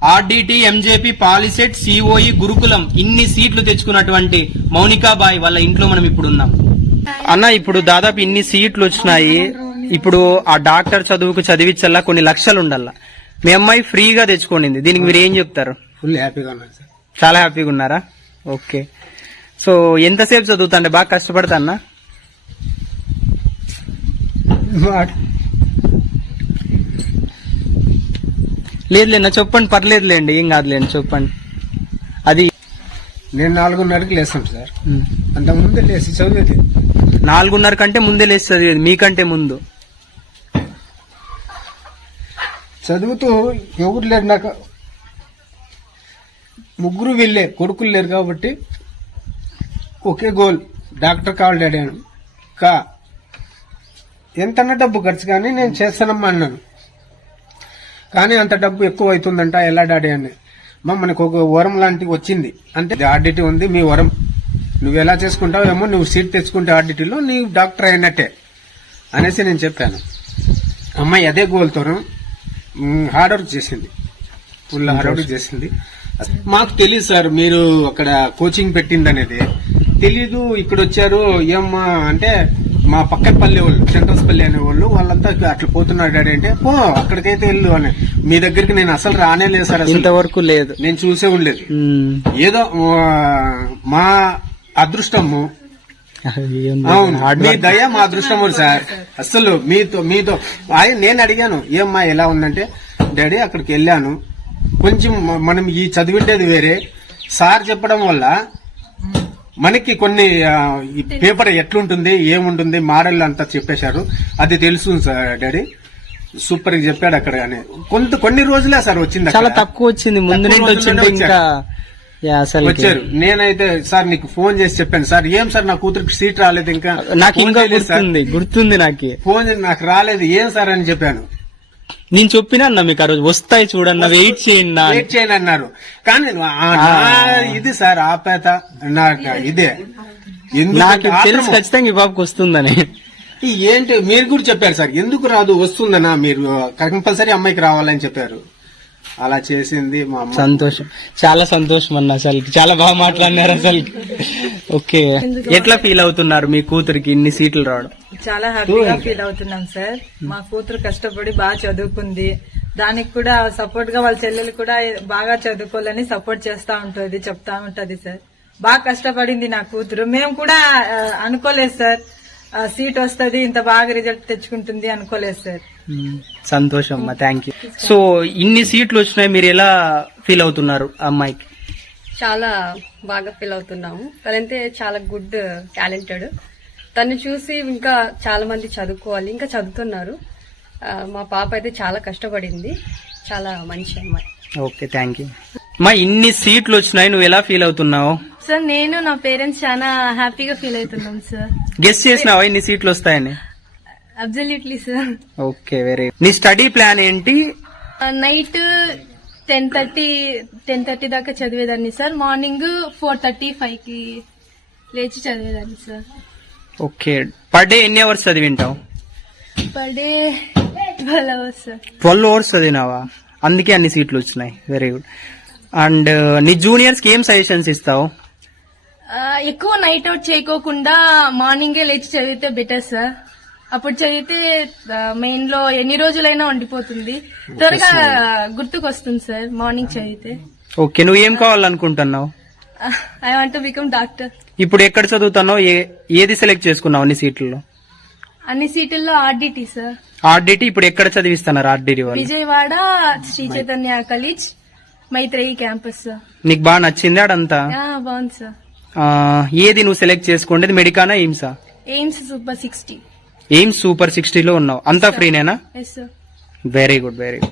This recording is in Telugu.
ఆర్డిటి, ఎంజేపీ, పాలిసెట్, సిఓఈ, గురుకులం ఇన్ని సీట్లు తెచ్చుకున్నటువంటి మౌనికాబాయ్ వాళ్ళ ఇంట్లో మనం ఇప్పుడు ఉన్నాం. అన్న, ఇప్పుడు దాదాపు ఇన్ని సీట్లు వచ్చినాయి. ఇప్పుడు ఆ డాక్టర్ చదువుకు చదివించల్లా కొన్ని లక్షలు ఉండాలా. మీ అమ్మాయి ఫ్రీగా తెచ్చుకోండి, దీనికి మీరు ఏం చెప్తారు? ఫుల్ హ్యాపీగా ఉన్నారు సార్. చాలా హ్యాపీగా ఉన్నారా? ఓకే. సో ఎంతసేపు చదువుతా అంటే బాగా కష్టపడతా అన్న? లేదులేనా, చెప్పండి, పర్లేదులేండి, ఏం కాదులేండి, చెప్పండి. అది నేను 4:30కి లేస్తాం సార్. అంత ముందే లేచి చదివేది. 4:30 కంటే ముందే లేచి చదివేది, మీకంటే ముందు చదువుతూ ఎవరు లేరు నాకు, ముగ్గురు వెళ్ళే కొడుకులు లేరు కాబట్టి ఒకే గోల్, డాక్టర్ కావాలి డాడీ అని. ఎంతన్నా డబ్బు ఖర్చు కానీ నేను చేస్తానమ్మా అన్నాను. కానీ అంత డబ్బు ఎక్కువ అవుతుందంట, ఎలా డాడీ అని. మనకు ఒక వరం లాంటివి వచ్చింది, అంటే ఆర్డిటీ ఉంది, మీ వరం నువ్వు ఎలా చేసుకుంటావు ఏమో, నువ్వు సీట్ తెచ్చుకుంటే ఆర్డిటీలో నీ డాక్టర్ అయినట్టే అనేసి నేను చెప్పాను. అమ్మాయి అదే గోల్తో హార్డ్ వర్క్ చేసింది, ఫుల్ హార్డ్ వర్క్ చేసింది. మాకు తెలియదు సార్ మీరు అక్కడ కోచింగ్ పెట్టింది అనేది తెలీదు. ఇక్కడ వచ్చారు ఏమ్మా అంటే మా పక్కన పల్లె వాళ్ళు, సెంట్రల్స్పల్లి అనే వాళ్ళు, వాళ్ళంతా అట్లా పోతున్నారు డాడీ అంటే, పో అక్కడికైతే వెళ్ళు అని. మీ దగ్గరికి నేను అసలు రానే లేదు సార్, ఇంతవరకు లేదు, నేను చూసే ఉండలేదు. ఏదో మా అదృష్టము, అవును మీ దయ మా అదృష్టము సార్. అసలు మీతో నేను అడిగాను ఏమ్మా ఎలా ఉందంటే, డాడీ అక్కడికి వెళ్ళాను, కొంచెం మనం ఈ చదివిండేది వేరే, సార్ చెప్పడం వల్ల మనకి కొన్ని పేపర్ ఎట్లుంటుంది ఏముంటుంది మోడల్ అంతా చెప్పేశారు, అది తెలుసు సార్ డాడీ, సూపర్ గా చెప్పాడు అక్కడ. అని కొన్ని రోజులే సార్ వచ్చింది, చాలా తక్కువ వచ్చింది, ముందు నుంచి వచ్చింది ఇంకా వచ్చారు. నేనైతే సార్ నీకు ఫోన్ చేసి చెప్పాను సార్, ఏం సార్ నా కూతురికి సీట్ రాలేదు, ఇంకా నాకు ఇంకా గుర్తుంది నాకు ఫోన్ నాకు రాలేదు, ఏం సార్ అని చెప్పాను. నేను చెప్పినా అన్న మీకు ఆ రోజు వస్తాయి చూడన్న, వెయిట్ చేయండి అన్నారు. కానీ ఇది సార్ ఆపేత ఇదే నాకు తెలుసు ఖచ్చితంగా ఈ బాబుకి వస్తుందని. ఏంటి మీరు కూడా చెప్పారు సార్, ఎందుకు రాదు వస్తుందన్నా, మీరు కంపల్సరీ అమ్మాయికి రావాలని చెప్పారు. అలా చేసింది మా అమ్మ. సంతోషం, చాలా సంతోషం అన్న, అసలు చాలా బాగా మాట్లాడినారు అసలు. ఓకే, ఎట్లా ఫీల్ అవుతున్నారు మీ కూతురికి ఇన్ని సీట్లు రావడం? చాలా హ్యాపీగా ఫీల్ అవుతున్నాం సార్. మా కూతురు కష్టపడి బాగా చదువుకుంది, దానికి కూడా సపోర్ట్ గా వాళ్ళ చెల్లెలు కూడా బాగా చదువుకోవాలని సపోర్ట్ చేస్తా ఉంటది, చెప్తా ఉంటది సార్. బాగా కష్టపడింది నా కూతురు. మేము కూడా అనుకోలేదు సార్ సీట్ వస్తుంది, ఇంత బాగా రిజల్ట్ తెచ్చుకుంటుంది అనుకోలేదు సార్. సంతోషం అమ్మా, థ్యాంక్ యూ. సో ఇన్ని సీట్లు వచ్చినాయి, మీరు ఎలా ఫీల్ అవుతున్నారు అమ్మాయికి? చాలా బాగా ఫీల్ అవుతున్నాము. తనంతే చాలా గుడ్ టాలెంటెడ్. తను చూసి ఇంకా చాలా మంది చదువుకోవాలి, ఇంకా చదువుతున్నారు. మా పాప అయితే చాలా కష్టపడింది, చాలా మంచి అమ్మాయి. Okay, thank you. మా ఇన్ని సీట్లు వచ్చినాయి, నువ్వు ఎలా ఫీల్ అవుతున్నావు? సార్ నేను నా పేరెంట్స్ చాలా హ్యాపీగా ఫీల్ అవుతున్నాం సార్. గెస్ చేసినావా ఇన్ని సీట్లు వస్తాయని? Absolutely sir. Okay, very. నీ స్టడీ ప్లాన్ ఏంటి? నైట్ 10:30 దాకా చదివేదాన్ని సార్. మార్నింగ్ 4:35కి లేచి చదివేదాన్ని సార్. ఓకే, పర్ డే ఎన్ని అవర్స్ చదివింటావు? Per day 12 hours sir. 12 hours చదివినావా? అందుకే అన్ని సీట్లు వచ్చినాయి, వెరీ గుడ్. అండ్ నీ జూనియర్స్ కి ఏం సజెషన్స్ ఇస్తావు? ఎక్కువ నైట్ అవుట్ చేయకోకుండా మార్నింగే లేచి చదివితే బెటర్ సార్. అప్పుడు చదివితే మెయిన్ లో ఎన్ని రోజులైనా ఉండిపోతుంది, త్వరగా గుర్తుకొస్తుంది సార్ మార్నింగ్ చదివితే. ఓకే, నువ్వు ఏం కావాలనుకుంటున్నావు? I want to become doctor. ఇప్పుడు ఎక్కడ చదువుతున్నావు? ఏది సెలెక్ట్ చేసుకున్నావు అన్ని సీట్లలో? అన్ని సీట్లలో ఆర్డిటి సార్. ఆర్డిటి ఇప్పుడు ఎక్కడ చదివిస్తున్నారు? ఆర్డిటి వాళ్ళు Vijayawada Sri Chaitanya college, Maitreyi campus sir. నీకు బాగా నచ్చింది ఆడంతా? బాగుంది సార్. ఏది నువ్వు సెలెక్ట్ చేసుకుంటే, మెడికానా ఎయిమ్సా? ఎయిమ్స్ సూపర్ 60. ఎయిమ్స్ సూపర్ 60లో ఉన్నావు, అంతా ఫ్రీనేనా? Yes sir. Very good, very good.